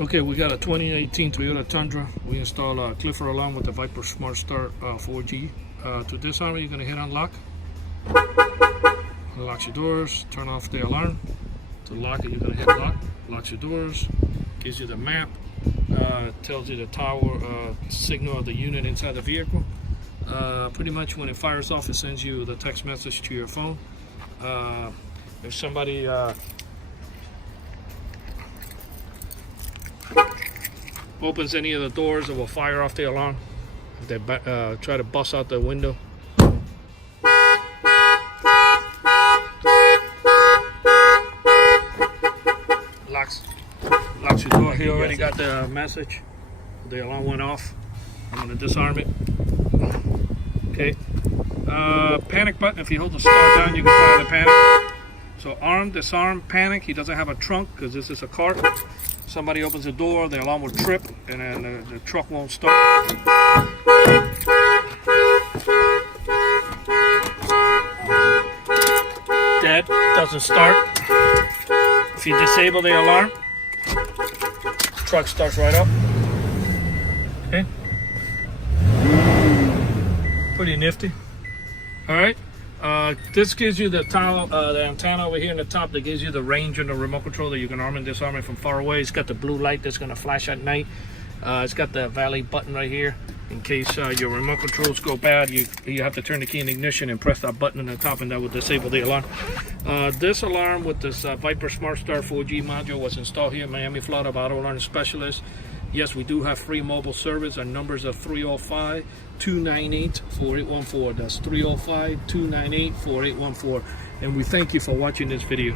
Okay, we got a 2018 Toyota Tundra. We installed a Clifford alarm with the Viper SmartStart 4G. To disarm it, you're going to hit unlock. Unlocks your doors, turn off the alarm. To lock it, you're going to hit lock. Locks your doors, gives you the map, tells you the tower signal of the unit inside the vehicle. Pretty much when it fires off, it sends you the text message to your phone. If somebody opens any of the doors, it will fire off the alarm. If they try to bust out the window. Locks your door. He already got the message. The alarm went off. I'm going to disarm it. Okay. Panic button. If you hold the start down, you can fire the panic. So arm, disarm, panic. He doesn't have a trunk because this is a car. Somebody opens the door, the alarm will trip, and then the truck won't start. Dead, doesn't start. If you disable the alarm, truck starts right up. Okay. Pretty nifty. All right. This gives you the antenna over here in the top that gives you the range and the remote control that you can arm and disarm it from far away. It's got the blue light that's going to flash at night. It's got the valet button right here in case your remote controls go bad. You have to turn the key in ignition and press that button on the top, and that will disable the alarm. This alarm with this Viper SmartStart 4G module was installed here in Miami, Florida by Auto Alarm Specialist. Yes, we do have free mobile service. Our numbers are 305-298-4814. That's 305-298-4814. And we thank you for watching this video.